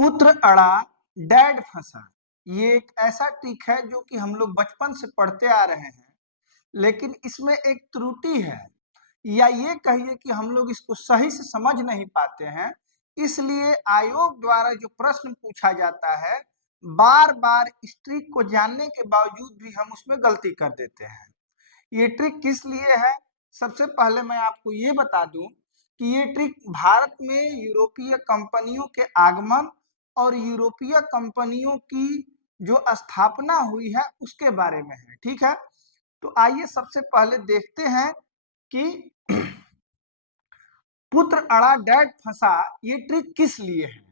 पुत्र अड़ा डैड फंसा। ये एक ऐसा ट्रिक है जो कि हम लोग बचपन से पढ़ते आ रहे हैं, लेकिन इसमें एक त्रुटि है, या ये कहिए कि हम लोग इसको सही से समझ नहीं पाते हैं। इसलिए आयोग द्वारा जो प्रश्न पूछा जाता है, बार बार इस ट्रिक को जानने के बावजूद भी हम उसमें गलती कर देते हैं। ये ट्रिक किस लिए है? सबसे पहले मैं आपको ये बता दूं कि ये ट्रिक भारत में यूरोपीय कंपनियों के आगमन और यूरोपीय कंपनियों की जो स्थापना हुई है उसके बारे में है। ठीक है, तो आइए सबसे पहले देखते हैं कि पुत्र अड़ा डैड फंसा ये ट्रिक किस लिए है।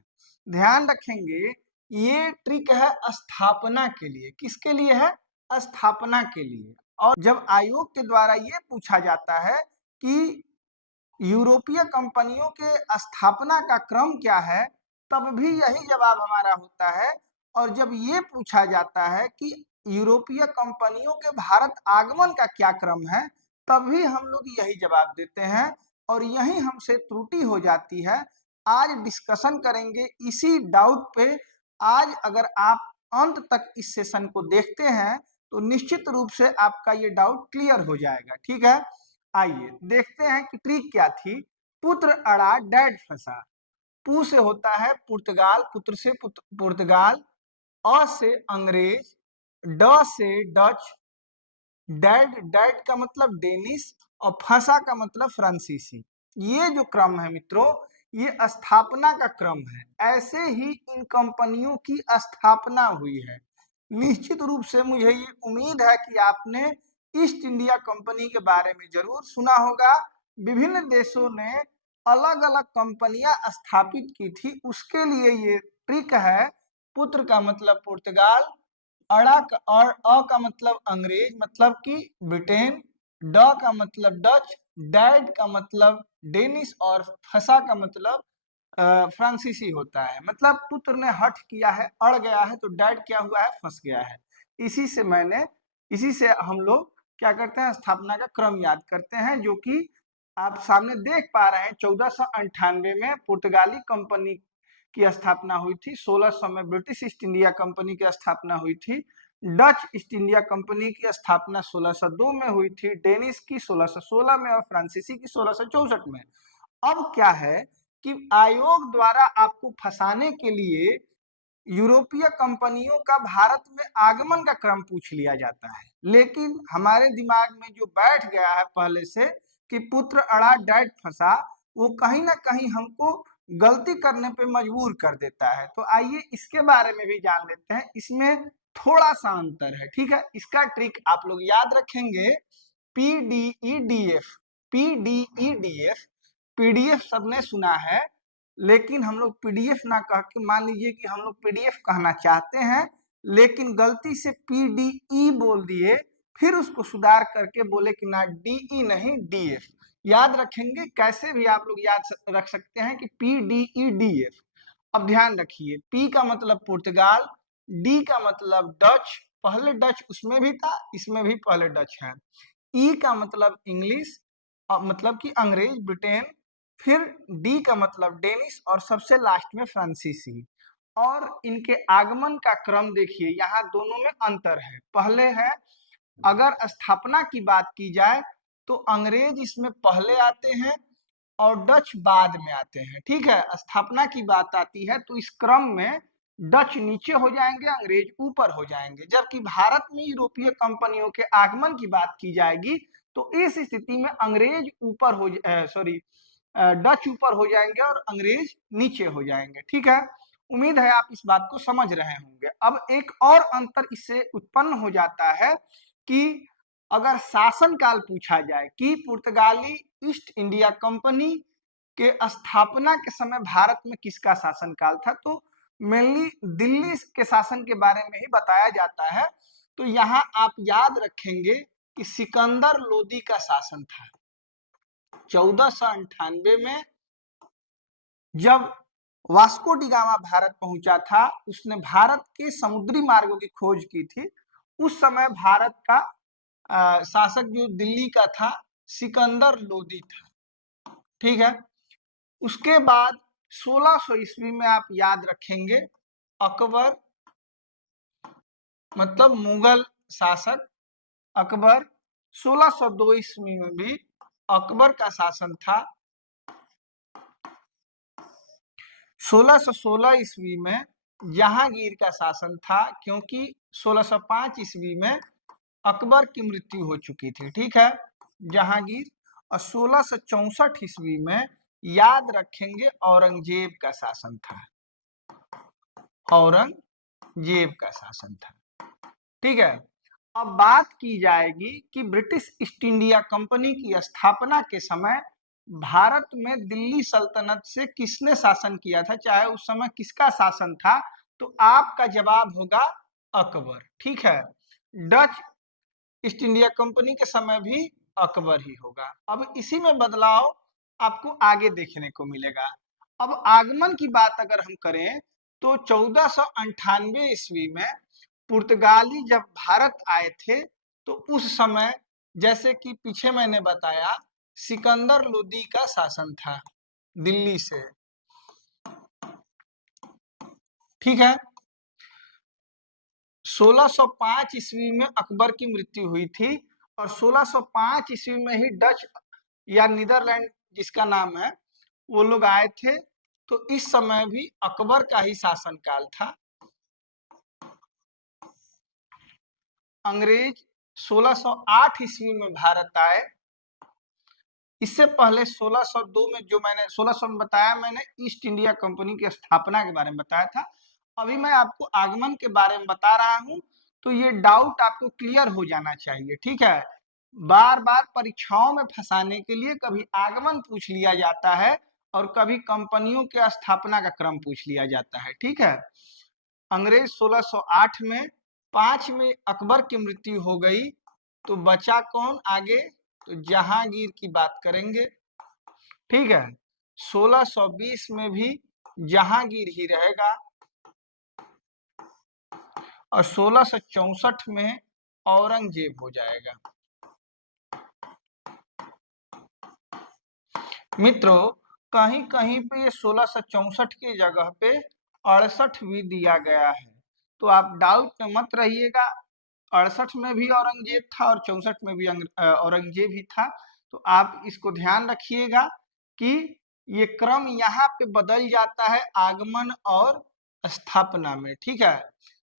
ध्यान रखेंगे, ये ट्रिक है स्थापना के लिए। किसके लिए है? स्थापना के लिए। और जब आयोग के द्वारा ये पूछा जाता है कि यूरोपीय कंपनियों के स्थापना का क्रम क्या है, तब भी यही जवाब हमारा होता है। और जब ये पूछा जाता है कि यूरोपीय कंपनियों के भारत आगमन का क्या क्रम है, तब भी हम लोग यही जवाब देते हैं, और यही हमसे त्रुटि हो जाती है। आज डिस्कशन करेंगे इसी डाउट पे। आज अगर आप अंत तक इस सेशन को देखते हैं तो निश्चित रूप से आपका ये डाउट क्लियर हो जाएगा। ठीक है, आइए देखते हैं कि ट्रिक क्या थी। पुत्र अड़ा डैड फंसा। पू से होता है पुर्तगाल, पुत्र से पुर्तगाल। अ से अंग्रेज, ड से डच, डैड डैड का मतलब डेनिश, और फंसा का मतलब फ्रांसीसी। ये जो क्रम है मित्रों, ये स्थापना का क्रम है। ऐसे ही इन कंपनियों की स्थापना हुई है। निश्चित रूप से मुझे ये उम्मीद है कि आपने ईस्ट इंडिया कंपनी के बारे में जरूर सुना होगा। विभिन्न देशों ने अलग अलग कंपनियां स्थापित की थी, उसके लिए ये ट्रिक है। पुत्र का मतलब पुर्तगाल, अड़ा का और अ का मतलब अंग्रेज मतलब कि ब्रिटेन, ड का मतलब डच, डैड का मतलब डेनिश, और फंसा का मतलब फ्रांसीसी होता है। मतलब पुत्र ने हठ किया है, अड़ गया है, तो डैड क्या हुआ है? फंस गया है। इसी से हम लोग क्या करते हैं? स्थापना का क्रम याद करते हैं, जो कि आप सामने देख पा रहे हैं। 1498 में पुर्तगाली कंपनी की स्थापना हुई थी। 1600 में ब्रिटिश ईस्ट इंडिया कंपनी की स्थापना हुई थी। डच ईस्ट इंडिया कंपनी की स्थापना 1602 में हुई थी, डेनिश की 1616 में, और फ्रांसीसी की 1664 में। अब क्या है कि आयोग द्वारा आपको फंसाने के लिए यूरोपीय कंपनियों का भारत में आगमन का क्रम पूछ लिया जाता है, लेकिन हमारे दिमाग में जो बैठ गया है पहले से कि पुत्र अड़ा डैड फंसा, वो कहीं ना कहीं हमको गलती करने पे मजबूर कर देता है। तो आइए इसके बारे में भी जान लेते हैं। इसमें थोड़ा सा अंतर है। ठीक है, इसका ट्रिक आप लोग याद रखेंगे। PDEDF, PDEDF, पीडीएफ सबने सुना है, लेकिन हम लोग पीडीएफ ना कह के, मान लीजिए कि हम लोग पीडीएफ कहना चाहते हैं, लेकिन गलती से पीडीई बोल दिए, फिर उसको सुधार करके बोले कि ना डीई नहीं डीएफ। याद रखेंगे, कैसे भी आप लोग याद रख सकते हैं कि PDEDF। अब ध्यान रखिए, पी का मतलब पुर्तगाल, डी का मतलब डच, पहले डच उसमें भी था, इसमें भी पहले डच है। ई का मतलब इंग्लिश, मतलब कि अंग्रेज, ब्रिटेन। फिर डी का मतलब डेनिश, और सबसे लास्ट में फ्रांसीसी। और इनके आगमन का क्रम देखिए, यहाँ दोनों में अंतर है। पहले है, अगर स्थापना की बात की जाए तो अंग्रेज इसमें पहले आते हैं और डच बाद में आते हैं। ठीक है, स्थापना की बात आती है तो इस क्रम में डच नीचे हो जाएंगे, अंग्रेज ऊपर हो जाएंगे। जबकि भारत में यूरोपीय कंपनियों के आगमन की बात की जाएगी तो इस स्थिति में अंग्रेज ऊपर हो सॉरी डच ऊपर हो जाएंगे और अंग्रेज नीचे हो जाएंगे। ठीक है, उम्मीद है आप इस बात को समझ रहे होंगे। अब एक और अंतर इससे उत्पन्न हो जाता है कि अगर शासनकाल पूछा जाए कि पुर्तगाली ईस्ट इंडिया कंपनी के स्थापना के समय भारत में किसका शासनकाल था, तो मेनली दिल्ली के शासन के बारे में ही बताया जाता है। तो यहाँ आप याद रखेंगे कि सिकंदर लोदी का शासन था। 1498 में जब वास्को डी गामा भारत पहुंचा था, उसने भारत के समुद्री मार्गों की खोज की थी। उस समय भारत का शासक जो दिल्ली का था, सिकंदर लोदी था। ठीक है, उसके बाद 1600 ईस्वी में आप याद रखेंगे अकबर, मतलब मुगल शासक अकबर। 1602 ईस्वी में भी अकबर का शासन था। 1616 ईस्वी में जहांगीर का शासन था, क्योंकि 1605 ईस्वी में अकबर की मृत्यु हो चुकी थी, ठीक है, जहांगीर। और 1664 ईस्वी में याद रखेंगे औरंगजेब का शासन था, औरंगजेब का शासन था, ठीक है। अब बात की जाएगी कि ब्रिटिश ईस्ट इंडिया कंपनी की स्थापना के समय भारत में दिल्ली सल्तनत से किसने शासन किया था, चाहे उस समय किसका शासन था, तो आपका जवाब होगा अकबर, ठीक है। डच ईस्ट इंडिया कंपनी के समय भी अकबर ही होगा। अब इसी में बदलाव आपको आगे देखने को मिलेगा। अब आगमन की बात अगर हम करें तो 1498 ईस्वी में पुर्तगाली जब भारत आए थे, तो उस समय जैसे कि पीछे मैंने बताया सिकंदर लोदी का शासन था दिल्ली से, ठीक है। 1605 ईस्वी में अकबर की मृत्यु हुई थी और 1605 ईस्वी में ही डच या नीदरलैंड जिसका नाम है वो लोग आए थे, तो इस समय भी अकबर का ही शासनकाल था। अंग्रेज 1608 ईस्वी में भारत आए। इससे पहले 1602 में जो मैंने 1600 में बताया, मैंने ईस्ट इंडिया कंपनी की स्थापना के बारे में बताया था। अभी मैं आपको आगमन के बारे में बता रहा हूं, तो ये डाउट आपको क्लियर हो जाना चाहिए, ठीक है। बार बार परीक्षाओं में फंसाने के लिए कभी आगमन पूछ लिया जाता है और कभी कंपनियों के स्थापना का क्रम पूछ लिया जाता है, ठीक है। अंग्रेज 1608 में 5 में अकबर की मृत्यु हो गई, तो बचा कौन आगे, तो जहांगीर की बात करेंगे, ठीक है। 1620 में भी जहांगीर ही रहेगा और 1664 में औरंगजेब हो जाएगा। मित्रों, कहीं कहीं पे ये 1664 की जगह पे 68 भी दिया गया है, तो आप डाउट में मत रहिएगा। 68 में भी औरंगजेब था और 64 में भी औरंगजेब ही था, तो आप इसको ध्यान रखिएगा कि ये क्रम यहाँ पे बदल जाता है आगमन और स्थापना में, ठीक है।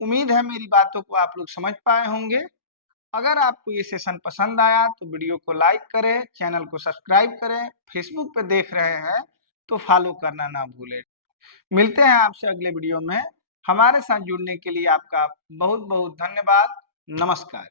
उम्मीद है मेरी बातों को आप लोग समझ पाए होंगे। अगर आपको ये सेशन पसंद आया तो वीडियो को लाइक करें, चैनल को सब्सक्राइब करें, फेसबुक पे देख रहे हैं तो फॉलो करना ना भूलें। मिलते हैं आपसे अगले वीडियो में। हमारे साथ जुड़ने के लिए आपका बहुत बहुत धन्यवाद। नमस्कार।